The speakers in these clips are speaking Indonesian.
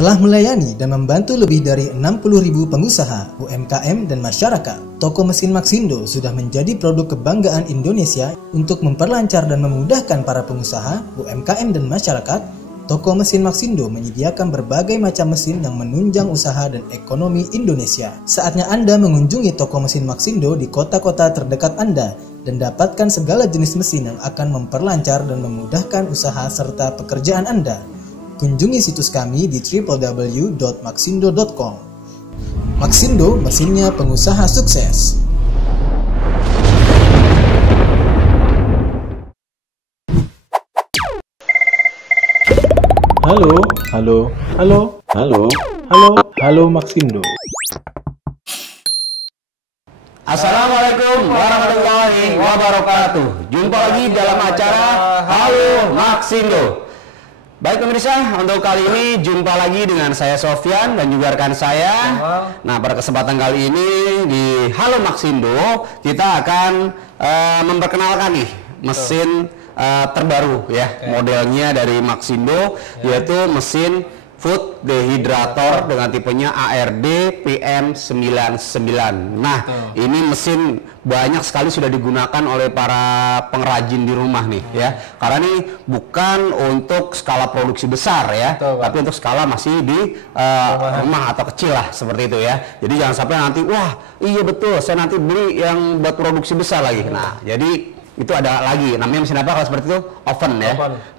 Telah melayani dan membantu lebih dari 60.000 pengusaha, UMKM, dan masyarakat, toko mesin Maxindo sudah menjadi produk kebanggaan Indonesia. Untuk memperlancar dan memudahkan para pengusaha, UMKM, dan masyarakat, toko mesin Maxindo menyediakan berbagai macam mesin yang menunjang usaha dan ekonomi Indonesia. Saatnya Anda mengunjungi toko mesin Maxindo di kota-kota terdekat Anda dan dapatkan segala jenis mesin yang akan memperlancar dan memudahkan usaha serta pekerjaan Anda. Kunjungi situs kami di www.maxindo.com. Maxindo, mesinnya pengusaha sukses. Halo Maxindo. Assalamualaikum warahmatullahi wabarakatuh. Jumpa lagi dalam acara Halo Maxindo. Baik pemirsa, untuk kali ini jumpa lagi dengan saya Sofyan dan juga rekan saya. Nah, pada kesempatan kali ini di Halo Maxindo kita akan memperkenalkan nih mesin terbaru ya, modelnya dari Maxindo, yaitu mesin food dehydrator dengan tipenya ARD PM99. Nah, ini mesin banyak sekali sudah digunakan oleh para pengrajin di rumah nih ya. Karena ini bukan untuk skala produksi besar ya, tapi untuk skala masih di rumah atau kecil lah seperti itu ya. Jadi jangan sampai nanti wah, iya betul saya nanti beli yang buat produksi besar lagi. Nah, jadi itu ada lagi namanya mesin apa kalau seperti itu? Oven ya.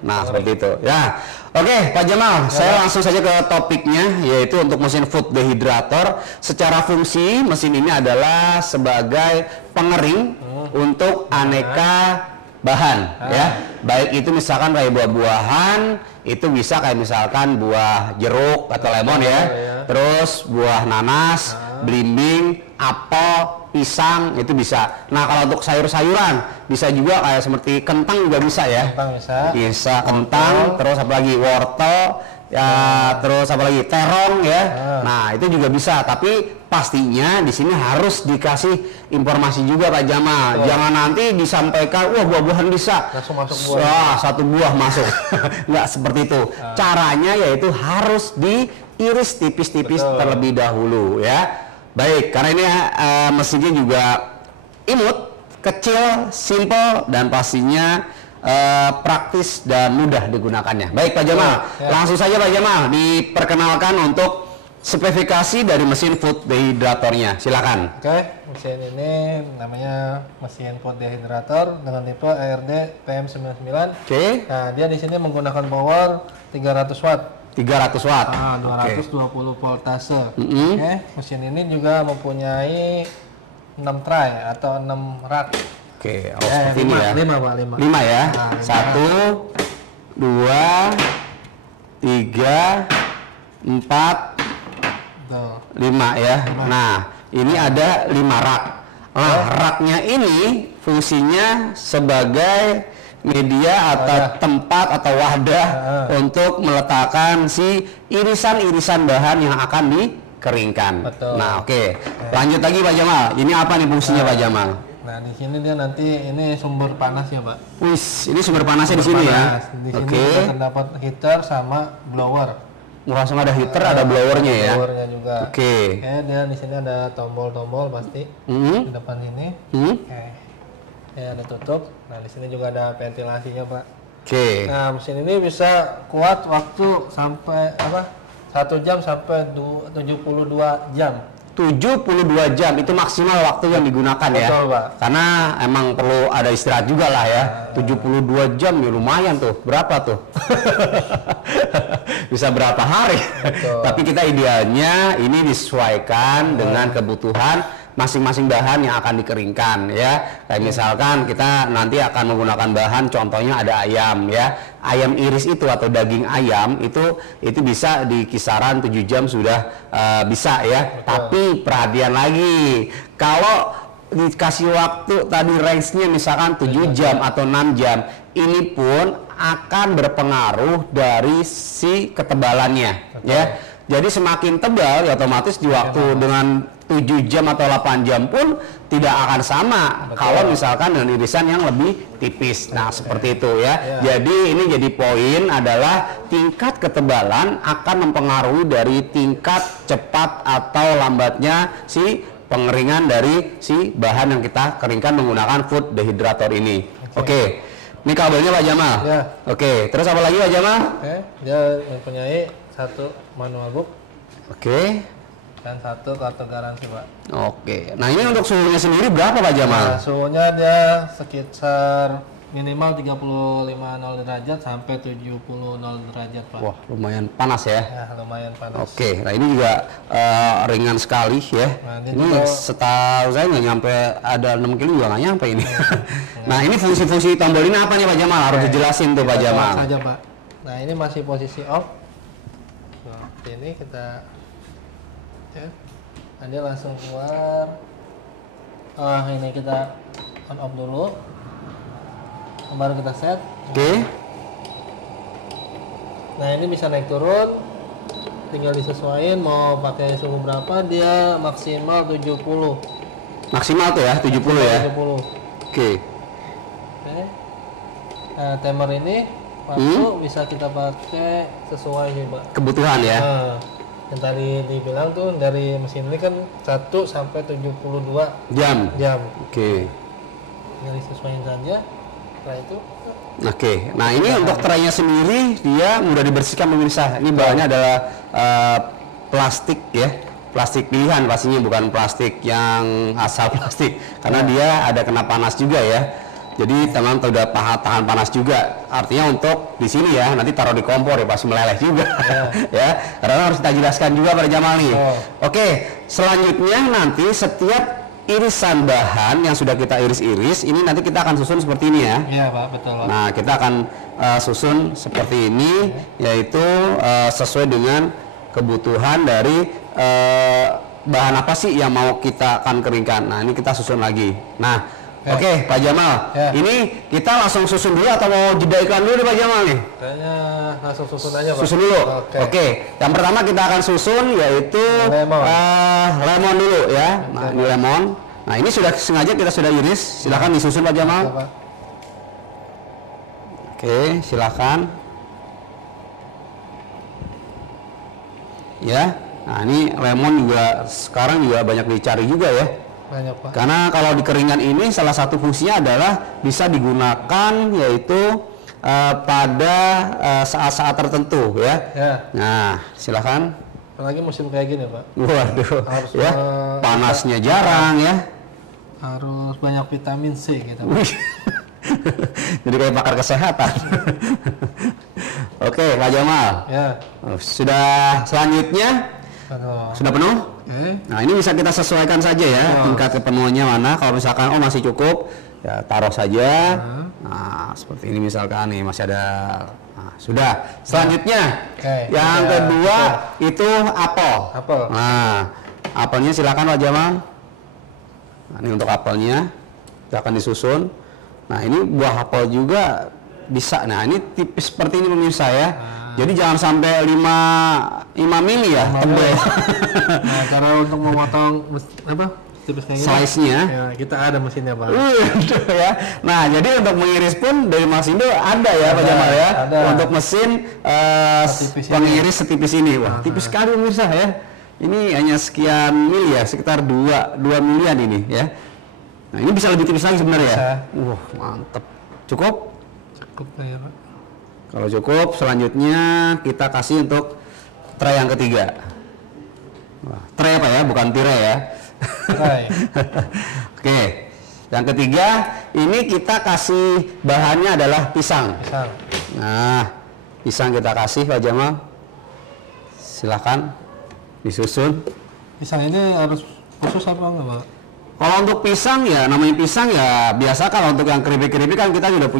Nah, seperti itu. Ya. Oke, Pak Jamal, saya langsung saja ke topiknya, yaitu untuk mesin food dehydrator. Secara fungsi, mesin ini adalah sebagai pengering untuk aneka bahan ya. Baik itu misalkan kayak buah-buahan, itu bisa kayak misalkan buah jeruk atau lemon ya. Terus buah nanas, belimbing, apel, pisang, itu bisa. Nah, kalau untuk sayur-sayuran bisa juga kayak seperti kentang juga bisa ya. Kentang bisa kentang, terus apa lagi wortel ya, terus apa lagi terong ya. Nah, itu juga bisa, tapi pastinya di sini harus dikasih informasi juga Pak Jamal. Jangan nanti disampaikan wah buah-buahan bisa langsung masuk buah. Satu buah masuk. Nggak seperti itu. Caranya yaitu harus diiris tipis-tipis terlebih dahulu ya. Baik, karena ini mesinnya juga imut, kecil, simple, dan pastinya praktis dan mudah digunakannya. Baik Pak Jamal, langsung saja Pak Jamal diperkenalkan untuk spesifikasi dari mesin food dehydratornya. Silakan. Oke, mesin ini namanya mesin food dehydrator dengan tipe ARD PM99. Oke. Nah, dia di sini menggunakan power 300 watt. 300 watt. 220 voltase. Oke, mesin ini juga mempunyai 6 tray atau 6 rak. Oke, seperti ini ya. 5 Pak, 5. 5 ya. 1 2 3 4 5 ya. Nah, ini ada 5 rak. Nah, raknya ini fungsinya sebagai media atau tempat atau wadah untuk meletakkan si irisan-irisan bahan yang akan dikeringkan. Nah, oke. Lanjut lagi Pak Jamal. Ini apa nih fungsinya Pak Jamal? Nah, di sini dia nanti ini sumber panas ya, Pak. Wis, ini sumber panasnya di sini ya. Di sini terdapat heater sama blower. Langsung ada heater, ada blowernya ya. Blowernya juga. Oke. Dia di sini ada tombol-tombol pasti di depan ini. Oke. Ya, ada tutup. Nah, di sini juga ada ventilasinya, Pak. Oke. Nah, mesin ini bisa kuat waktu sampai 1 jam sampai 72 jam. 72 jam itu maksimal waktu yang digunakan. Betul, ya. Pak. Karena emang perlu ada istirahat juga lah ya. 72 jam ya lumayan tuh. Berapa tuh? Bisa berapa hari? Tapi kita idealnya ini disesuaikan dengan kebutuhan masing-masing bahan yang akan dikeringkan ya. Kayak misalkan kita nanti akan menggunakan bahan, contohnya ada ayam ya. Ayam iris itu atau daging ayam itu bisa di kisaran 7 jam sudah bisa ya. Tapi perhatian lagi, kalau dikasih waktu tadi range-nya misalkan 7 jam atau 6 jam, ini pun akan berpengaruh dari si ketebalannya ya. Jadi semakin tebal ya otomatis di waktu dengan 7 jam atau 8 jam pun tidak akan sama kalau misalkan dengan irisan yang lebih tipis. Nah, seperti itu ya. Jadi ini jadi poin adalah tingkat ketebalan akan mempengaruhi dari tingkat cepat atau lambatnya si pengeringan dari si bahan yang kita keringkan menggunakan food dehydrator ini. Oke. Ini kabelnya Pak Jamal. Ya. Oke, terus apa lagi Pak Jamal? Oke, dia mempunyai satu manual book Oke. dan satu kartu garansi, Pak. Oke. Nah, ini untuk suhunya sendiri berapa Pak Jamal? Nah, suhunya dia sekitar minimal 35,0 derajat sampai 70,0 derajat, Pak. Wah, lumayan panas ya. Ya, lumayan panas. Oke, nah ini juga ringan sekali ya. Nah, ini setahu saya nggak nyampe, ada 6 kilo juga nggak nyampe ini. Nah, ini fungsi-fungsi tombol ini apa nih Pak Jamal? Harus dijelasin tuh Pak Jamal. Saja, Pak. Nah, ini masih posisi off. Nah, ini kita ya. Nanti langsung keluar. Ini kita on off dulu. Baru kita set. Oke. Nah, ini bisa naik turun. Tinggal disesuaikan mau pakai suhu berapa, dia maksimal 70. Maksimal tuh ya, 70 ya. 70. Oke. Oke. Nah, timer ini waktu bisa kita pakai sesuai sih, Pak. Kebutuhan ya. Nah, yang tadi dibilang tuh dari mesin ini kan 1 sampai 72 Jam. Tinggal Oke. disesuaikan saja. Setelah itu Oke, nah ini untuk traynya sendiri dia mudah dibersihkan pemirsa. Ini bahannya adalah plastik ya, plastik pilihan pastinya, bukan plastik yang asal plastik, karena dia ada kena panas juga ya. Jadi teman udah tahan panas juga. Artinya untuk di sini ya, nanti taruh di kompor ya pasti meleleh juga ya. Karena harus kita jelaskan juga pada Jamal nih. Oke, selanjutnya nanti setiap irisan bahan yang sudah kita iris-iris ini nanti kita akan susun seperti ini ya. Iya, Pak, betul. Nah, kita akan susun seperti ini, yaitu sesuai dengan kebutuhan dari bahan apa sih yang mau kita akan keringkan. Nah, ini kita susun lagi. Nah, oke, Pak Jamal. Ini kita langsung susun dulu atau mau jeda iklan dulu nih Pak Jamal nih? Kayaknya langsung susun aja, Pak. Susun dulu. Oke. Yang pertama kita akan susun yaitu lemon dulu ya. Nah, ini lemon. Nah, ini sudah sengaja kita sudah iris. Silakan disusun Pak Jamal. Pak. Oke, silakan. Ya. Nah, ini lemon juga sekarang juga banyak dicari juga ya. Banyak, Pak. Karena kalau di keringan ini salah satu fungsinya adalah bisa digunakan yaitu pada saat-saat tertentu ya. Nah, silakan. Apalagi musim kayak gini, Pak. Waduh, Harus ya panasnya jarang ya. Harus banyak vitamin C gitu. Jadi kayak pakar kesehatan. Oke, Pak Jamal. Ya. Sudah selanjutnya sudah penuh? Nah, ini bisa kita sesuaikan saja ya tingkat kepenuhannya mana. Kalau misalkan masih cukup, ya taruh saja. Nah, seperti ini misalkan nih masih ada. Nah, sudah. Selanjutnya, yang kedua itu apel. Nah, apelnya silakan Pak Jamal. Nah, ini untuk apelnya, kita akan disusun. Nah, ini buah apel juga bisa. Nah, ini tipis seperti ini pemirsa ya. Jadi jangan sampai 5 mili ya tebal. Nah, cara untuk memotong apa? Tipis kayak gini. Slice-nya. Ya, kita ada mesinnya, Pak. Ya. Nah, jadi untuk mengiris pun dari Maxindo ada ya Pak Jamal ya. Ada. Untuk mesin pengiris setipis ini. Wah, tipis sekali pemirsa ya. Ini hanya sekian mili ya, sekitar 2 milian ini ya. Nah, ini bisa lebih tipis lagi sebenarnya ya. Wah, mantep. Cukup? Cukup ya, Pak. Kalau cukup, selanjutnya kita kasih untuk tray yang ketiga. Wah, tray apa ya? Bukan tirai ya. Oke, yang ketiga ini kita kasih bahannya adalah pisang. Nah, pisang kita kasih Pak Jamal. Silahkan disusun. Pisang ini harus khusus apa enggak, Pak? Kalau untuk pisang ya, namanya pisang ya biasa. Kalau untuk yang keripik-keripik kan kita udah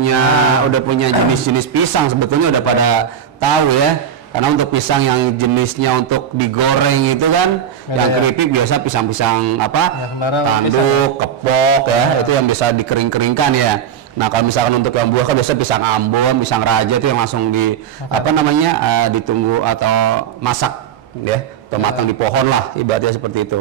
punya jenis-jenis pisang sebetulnya udah pada tahu ya. Karena untuk pisang yang jenisnya untuk digoreng itu kan, yang keripik biasa pisang-pisang apa, tanduk, kepok ya, itu yang bisa dikering-keringkan ya. Nah, kalau misalkan untuk yang buah kan biasa pisang Ambon, pisang Raja itu yang langsung ditunggu atau masak ya, atau matang di pohon lah, ibaratnya seperti itu.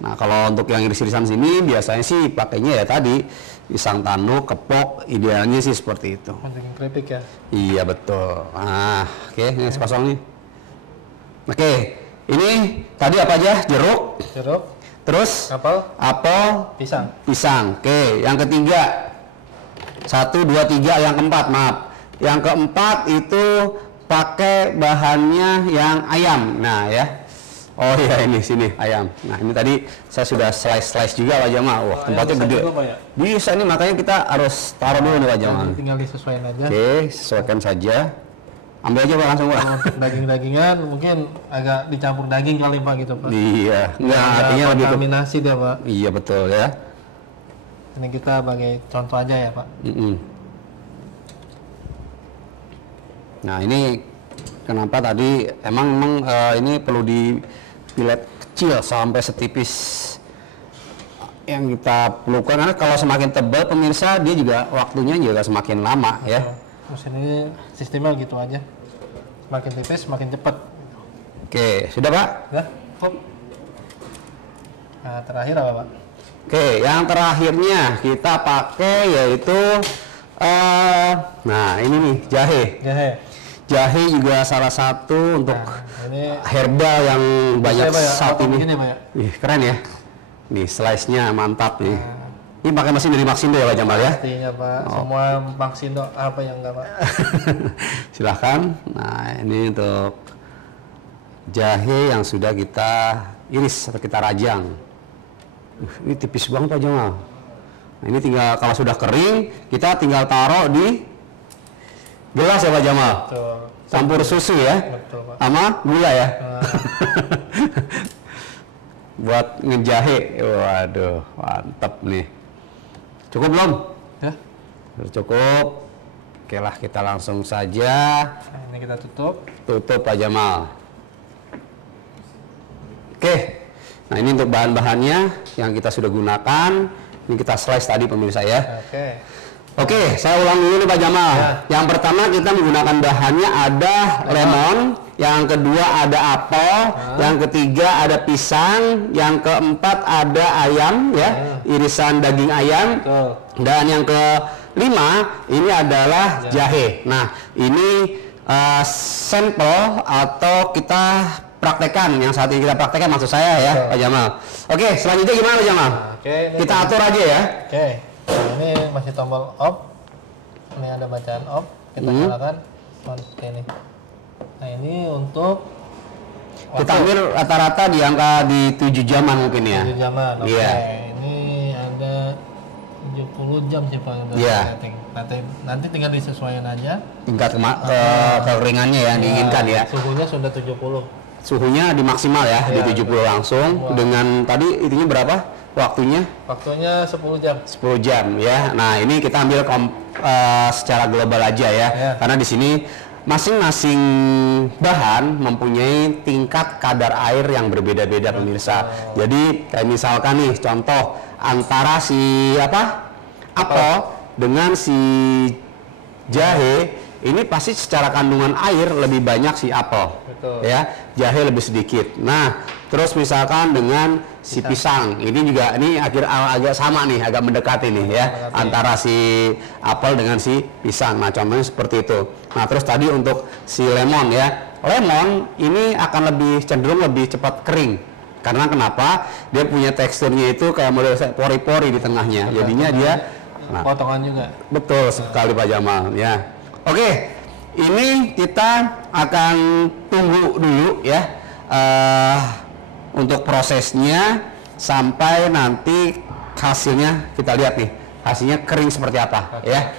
Nah, kalau untuk yang iris-irisan sini biasanya sih pakainya ya tadi pisang tanduk, kepok, idealnya sih seperti itu. Bikin keripik ya. Iya betul. Nah, oke, ini kosong nih. Oke, ini tadi apa aja? Jeruk, terus apel, pisang. Oke, yang ketiga 1, 2, 3, yang keempat maaf. Yang keempat itu pakai bahannya yang ayam. Nah ya. Oh iya, ini sini ayam. Nah ini tadi saya sudah slice juga Pak Jamal. Wah tempatnya gede. Ya? Bisa nih, makanya kita harus taruh dulu nih Pak Jamal. Tinggal disesuaikan aja. Oke, sesuaikan saja. Ambil aja Pak langsung Pak. Untuk daging-dagingan mungkin agak dicampur daging kali Pak gitu Pak. Iya. Nggak, artinya lebih kontaminasi dia Pak. Iya betul ya. Ini kita sebagai contoh aja ya Pak. Nah ini kenapa tadi emang ini perlu dipilet kecil sampai setipis yang kita perlukan, karena kalau semakin tebal pemirsa dia juga waktunya juga semakin lama ya. Mesin ini sistemnya gitu aja, semakin tipis semakin cepat. Oke, sudah Pak? Ya, hop. Nah terakhir apa Pak? Oke, yang terakhirnya kita pakai yaitu nah ini nih jahe juga salah satu untuk ini herbal yang banyak saat ini. Ya, Pak, ya? Ih, keren ya. Nih slice-nya mantap nih. Ini pakai mesin dari Maxindo ya Pak Jamal ya? Pastinya Pak, semua Maxindo apa yang enggak Pak? Silahkan. Nah ini untuk jahe yang sudah kita iris atau kita rajang. Ini tipis banget Pak Jamal. Nah, ini tinggal kalau sudah kering kita tinggal taruh di gelas ya Pak Jamal. Betul. Campur susu ya. Betul Pak. Sama gula ya. Buat ngejahe. Waduh, mantap nih. Cukup belum? Ya. Cukup. Oke lah, kita langsung saja. Nah, ini kita tutup. Tutup Pak Jamal. Oke. Nah ini untuk bahan-bahannya yang kita sudah gunakan. Ini kita slice tadi pemirsa ya. Oke, saya ulang dulu nih Pak Jamal. Ya. Yang pertama kita menggunakan bahannya ada lemon, yang kedua ada apel, yang ketiga ada pisang, yang keempat ada ayam ya, irisan daging ayam. Dan yang kelima ini adalah jahe. Nah, ini sampel atau kita praktekan, yang saat ini kita praktekan maksud saya ya Pak Jamal. Oke, selanjutnya gimana Pak Jamal? Kita atur aja ya. Nah, ini masih tombol off. Ini ada bacaan off. Kita nyalakan seperti ini. Nah ini untuk kita ambil rata-rata di angka di 7 jaman mungkin ya. 7 jaman. Oke. Iya. Ini ada 70 jam sih Pak. Iya. Nanti tinggal disesuaikan aja. Tingkat kekeringannya yang diinginkan ya. Suhunya sudah 70. Suhunya di maksimal ya, di 70 langsung. Dengan tadi itunya berapa? Waktunya 10 jam. 10 jam ya. Nah, ini kita ambil secara global aja ya. Karena di sini masing-masing bahan mempunyai tingkat kadar air yang berbeda-beda pemirsa. Jadi kayak misalkan nih contoh antara si apel dengan si jahe, ini pasti secara kandungan air lebih banyak si apel. Ya, jahe lebih sedikit. Nah, terus misalkan dengan si pisang, ini juga agak sama nih, agak mendekati nih ya, antara si apel dengan si pisang. Nah, contohnya seperti itu. Nah, terus tadi untuk si lemon ya, lemon ini akan lebih cenderung lebih cepat kering. Karena kenapa? Dia punya teksturnya itu kayak model pori-pori di tengahnya. Jadinya dia potongan juga. Betul sekali Pak Jamal ya. Oke, ini kita akan tunggu dulu ya untuk prosesnya sampai nanti hasilnya kita lihat nih, hasilnya kering seperti apa ya.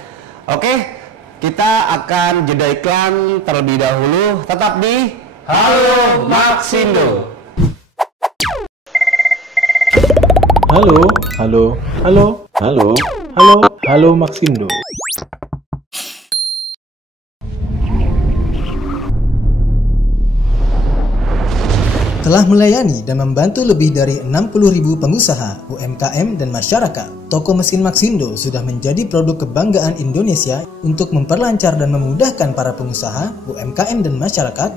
Oke, kita akan jeda iklan terlebih dahulu. Tetap di Halo Maxindo. Halo Maxindo. Telah melayani dan membantu lebih dari 60.000 pengusaha, UMKM, dan masyarakat. Toko mesin Maxindo sudah menjadi produk kebanggaan Indonesia untuk memperlancar dan memudahkan para pengusaha, UMKM, dan masyarakat.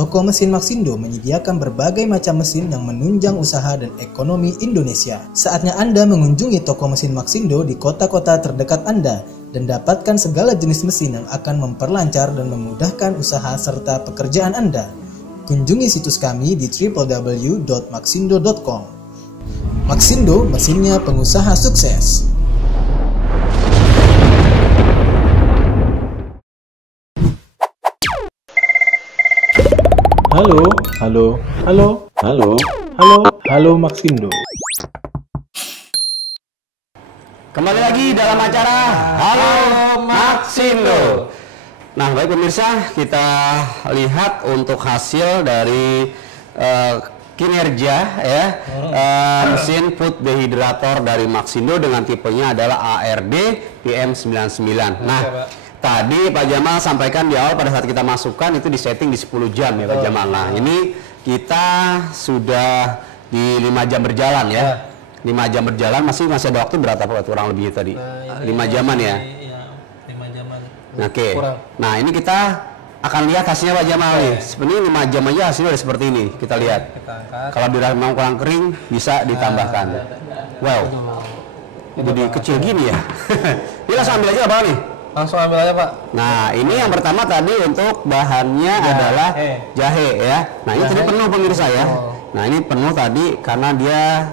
Toko mesin Maxindo menyediakan berbagai macam mesin yang menunjang usaha dan ekonomi Indonesia. Saatnya Anda mengunjungi toko mesin Maxindo di kota-kota terdekat Anda dan dapatkan segala jenis mesin yang akan memperlancar dan memudahkan usaha serta pekerjaan Anda. Kunjungi situs kami di www.maxindo.com. Maxindo, mesinnya pengusaha sukses. Halo Maxindo. Kembali lagi dalam acara Halo Maxindo. Nah, baik pemirsa, kita lihat untuk hasil dari kinerja ya mesin food dehydrator dari Maxindo dengan tipenya adalah ARD PM99. Nah, tadi Pak Jamal sampaikan di awal pada saat kita masukkan itu disetting di 10 jam ya Pak Jamal. Nah, ini kita sudah di 5 jam berjalan ya. 5 jam berjalan masih ada waktu berapa Pak kurang lebih tadi? 5 jaman ya? Iya, 5 jaman. Oke. Nah, ini kita akan lihat hasilnya Pak Jamal nih. Sebenarnya 5 jam aja hasilnya udah seperti ini. Kita lihat. Kalau dirasa memang kurang kering bisa ditambahkan. Wow. Jadi kecil gini ya. Ini langsung ambil aja Pak nih. Langsung ambil aja Pak. Nah, ini yang pertama tadi untuk bahannya adalah jahe ya. Nah, ini tadi penuh pemirsa ya. Nah, ini penuh tadi karena dia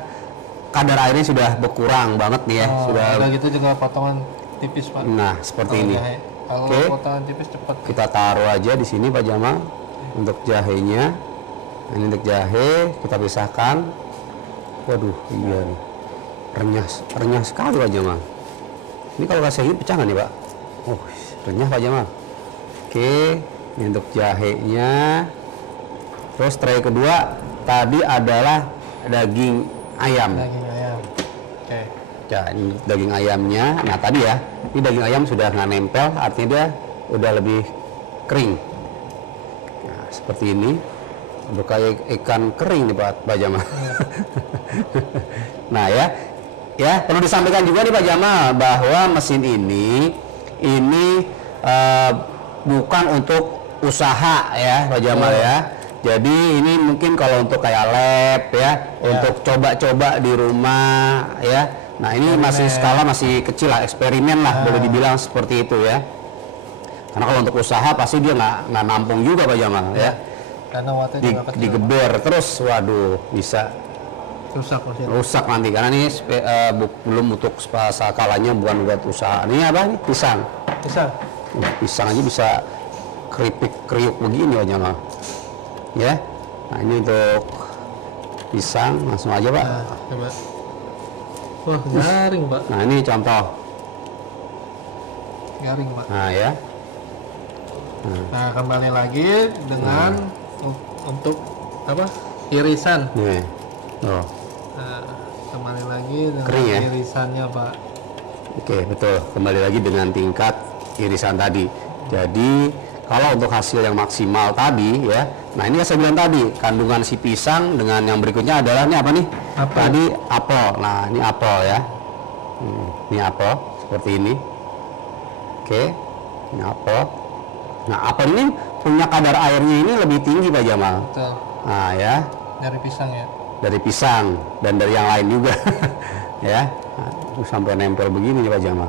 kadar airnya sudah berkurang banget nih ya. Sudah. Udah gitu juga potongan tipis Pak. Nah, seperti ini. Kalau potongan tipis cepat. Kita taruh aja di sini Pak Jamal untuk jahenya. Nah, ini untuk jahe kita pisahkan. Waduh, iya nih. Renyah sekali Pak Jamal. Ini kalau kasih ini pecah nggak nih Pak? Oh, renyah Pak Jamal. Oke, ini untuk jahenya. Terus tray kedua tadi adalah daging ayam. Daging ayam. Oke. Ya, ini daging ayamnya. Nah, tadi ya, ini daging ayam sudah nggak nempel, artinya dia udah lebih kering. Nah, seperti ini. Udah kayak ikan kering nih Pak Jamal. Nah, ya perlu disampaikan juga nih Pak Jamal bahwa mesin ini bukan untuk usaha ya Pak Jamal ya. Jadi ini mungkin kalau untuk kayak lab ya, untuk coba-coba di rumah ya. Nah, ini masih skala masih kecil lah, eksperimen lah boleh dibilang seperti itu ya. Karena kalau untuk usaha pasti dia nggak nampung juga Pak Jamal ya. Karena wattnya juga kecil. Digeber terus, waduh bisa rusak nanti karena ini belum untuk skalanya bukan buat usaha. Ini apa nih? Pisang. Pisang aja bisa keripik kriuk begini Pak Jamal. Ya, nah ini untuk pisang langsung aja Pak. Coba. Wah, garing Pak. Nah, ini contoh. Garing Pak. Nah ya. Nah, kembali lagi dengan untuk apa? Irisan. Nih. Oh. Nah, kembali lagi dengan Kering ya? irisannya Pak. Oke, betul. Kembali lagi dengan tingkat irisan tadi. Jadi kalau untuk hasil yang maksimal tadi ya, nah ini yang saya bilang tadi, kandungan si pisang dengan yang berikutnya adalah ini apa nih? Apel. Tadi apel. Nah, ini apel ya. Ini apel seperti ini. Oke, ini apel. Nah, apel ini punya kadar airnya ini lebih tinggi Pak Jamal. Betul. Nah ya. Dari pisang ya. Dari pisang dan dari yang lain juga. Ya. Nah, itu sampai nempel begini nih Pak Jamal.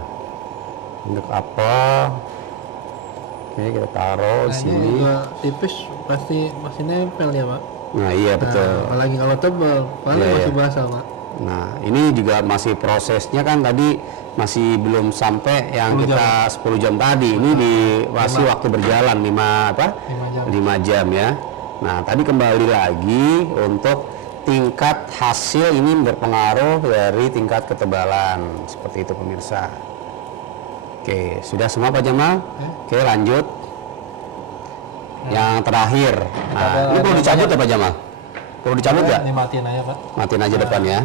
Untuk apel. Oke, kita taruh di sini. Ini juga tipis pasti masih nempel ya Pak. Nah iya betul. Nah, apalagi kalau tebal, paling masih basah Pak. Nah ini juga masih prosesnya kan tadi masih belum sampai yang 10 kita 10 jam tadi. Ini masih waktu berjalan 5 jam ya. Nah tadi kembali lagi untuk tingkat hasil ini berpengaruh dari tingkat ketebalan seperti itu pemirsa. Oke, sudah semua Pak Jamal? Oke, lanjut. Yang terakhir. Nah, ini perlu dicabut ya Pak Jamal? Perlu dicabut ya? Ini matiin aja Pak. Matiin aja depan ya.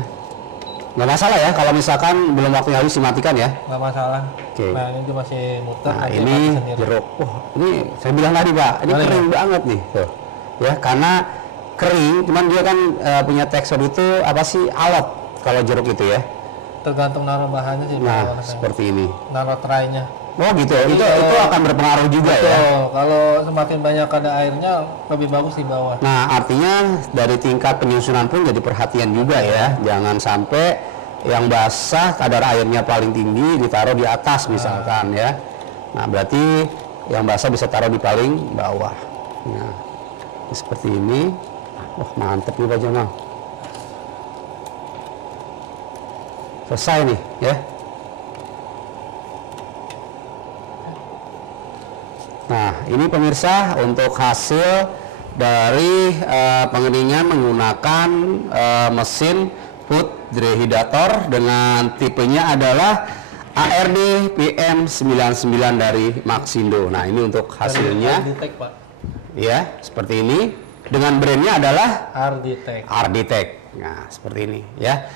Nggak masalah ya, kalau misalkan belum waktunya habis dimatikan ya? Nggak masalah. Oke. Nah, ini juga masih muter. Nah, ini jeruk. Ini saya bilang tadi Pak, ini kering banget nih. Tuh. Ya, karena kering, cuman dia kan punya tekstur itu apa sih? Alot kalau jeruk itu ya. Tergantung naruh bahannya sih. Nah, seperti ini. Naruh traynya. Oh gitu, itu akan berpengaruh juga ya. Kalau semakin banyak ada airnya lebih bagus di bawah. Nah artinya dari tingkat penyusunan pun jadi perhatian juga ya. Jangan sampai yang basah kadar airnya paling tinggi ditaruh di atas misalkan ya. Nah berarti yang basah bisa taruh di paling bawah. Nah seperti ini. Wah mantep nih Pak Jamal. Selesai nih ya. Nah ini pemirsa untuk hasil dari pengeringan menggunakan mesin food dehydrator dengan tipenya adalah ARD PM99 dari Maxindo. Nah ini untuk hasilnya. Arditech, Pak. Ya seperti ini. Dengan brandnya adalah Arditech. Arditech. Nah seperti ini ya.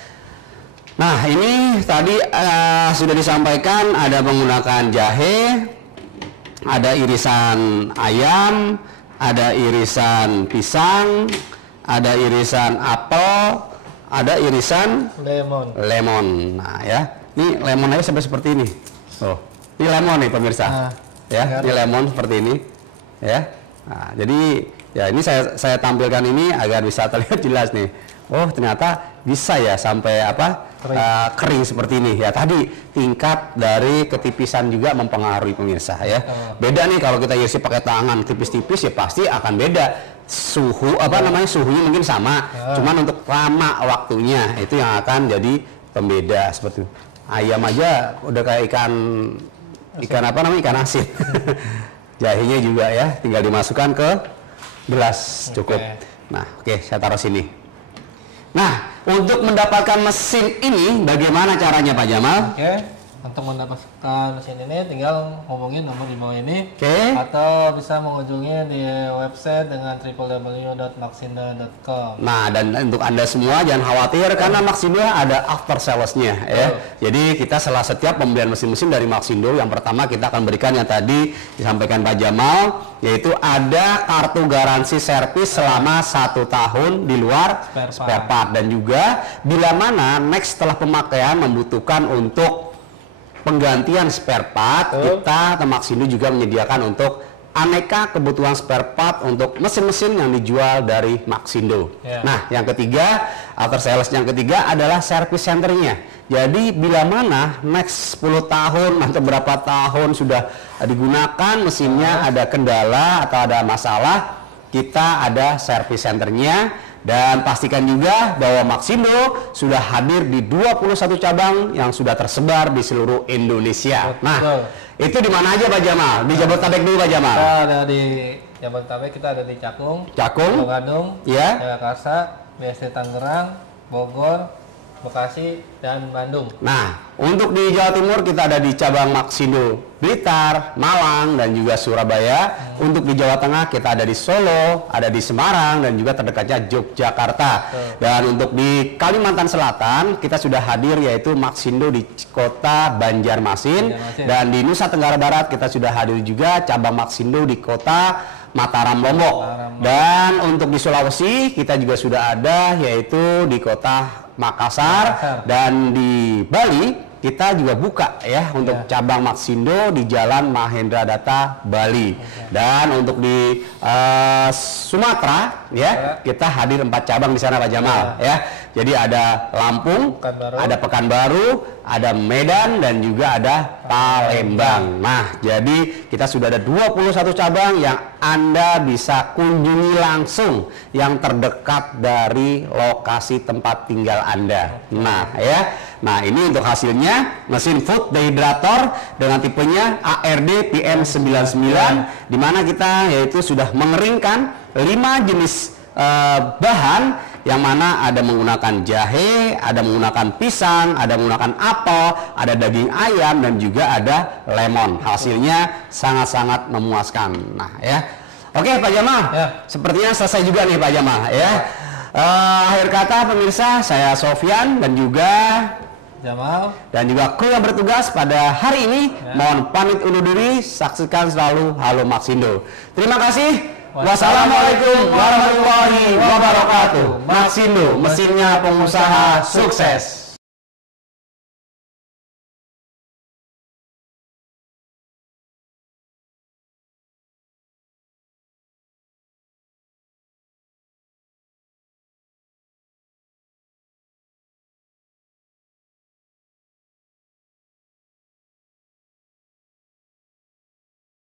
Nah ini tadi sudah disampaikan ada menggunakan jahe, ada irisan ayam, ada irisan pisang, ada irisan apel, ada irisan lemon. Nah ya, ini lemon aja sampai seperti ini. Oh, ini lemon nih pemirsa. Ya, ini lemon seperti ini. Ya. Nah, jadi ya ini saya tampilkan ini agar bisa terlihat jelas nih. Oh ternyata bisa ya sampai kering seperti ini ya. Tadi tingkat dari ketipisan juga mempengaruhi pemirsa ya. Beda nih kalau kita isi pakai tangan tipis-tipis ya pasti akan beda. Suhunya mungkin sama, cuman untuk lama waktunya itu yang akan jadi pembeda seperti itu. Ayam aja udah kayak ikan asin. Jahenya juga ya, tinggal dimasukkan ke gelas cukup. Nah, oke, saya taruh sini. Nah, untuk mendapatkan mesin ini bagaimana caranya Pak Jamal? Untuk mendapatkan mesin ini tinggal hubungin nomor di bawah ini. Atau bisa mengunjungi di website dengan www.maxindo.com. Nah, dan untuk Anda semua jangan khawatir karena Maxindo ada after sales-nya ya. Jadi kita setelah setiap pembelian mesin-mesin dari Maxindo, yang pertama kita akan berikan yang tadi disampaikan Pak Jamal, yaitu ada kartu garansi servis selama 1 tahun di luar spare part. Dan juga bila mana next setelah pemakaian membutuhkan untuk penggantian spare part, kita Maxindo juga menyediakan untuk aneka kebutuhan spare part untuk mesin-mesin yang dijual dari Maxindo. Nah, yang ketiga, after sales yang ketiga adalah service centernya. Jadi bila mana next 10 tahun atau berapa tahun sudah digunakan mesinnya ada kendala atau ada masalah, kita ada service centernya. Dan pastikan juga bahwa Maxindo sudah hadir di 21 cabang yang sudah tersebar di seluruh Indonesia. Nah, itu di mana aja Pak Jamal? Di Jabodetabek dulu Pak Jamal. Kita ada di Jabodetabek, kita ada di Cakung, Bandung, Jakarta, BSD Tangerang, Bogor, Bekasi, dan Bandung. Nah, untuk di Jawa Timur kita ada di cabang Maxindo Blitar, Malang, dan juga Surabaya. Untuk di Jawa Tengah kita ada di Solo, ada di Semarang, dan juga terdekatnya Yogyakarta. Dan untuk di Kalimantan Selatan kita sudah hadir yaitu Maxindo di kota Banjarmasin. Dan di Nusa Tenggara Barat kita sudah hadir juga cabang Maxindo di kota Mataram, Lombok. Dan untuk di Sulawesi kita juga sudah ada yaitu di kota Makassar. Dan di Bali kita juga buka ya untuk cabang Maxindo di Jalan Mahendra Data Bali. Dan untuk di Sumatera ya kita hadir 4 cabang di sana Pak Jamal ya. Jadi ada Lampung, ada Pekanbaru, ada Medan, dan juga ada Palembang. Nah, jadi kita sudah ada 21 cabang yang Anda bisa kunjungi langsung yang terdekat dari lokasi tempat tinggal Anda. Nah, ya. Nah, ini untuk hasilnya mesin food dehydrator dengan tipenya ARD PM99 di mana kita yaitu sudah mengeringkan 5 jenis bahan yang mana ada menggunakan jahe, ada menggunakan pisang, ada menggunakan apel, ada daging ayam, dan juga ada lemon. Hasilnya sangat-sangat memuaskan. Nah ya, oke Pak Jamal, sepertinya selesai juga nih Pak Jamal ya. Akhir kata pemirsa, saya Sofyan dan juga Jamal dan juga kru yang bertugas pada hari ini mohon pamit undur diri. Saksikan selalu Halo Maxindo. Terima kasih. Wassalamualaikum warahmatullahi wabarakatuh. Maxindo, mesinnya pengusaha sukses.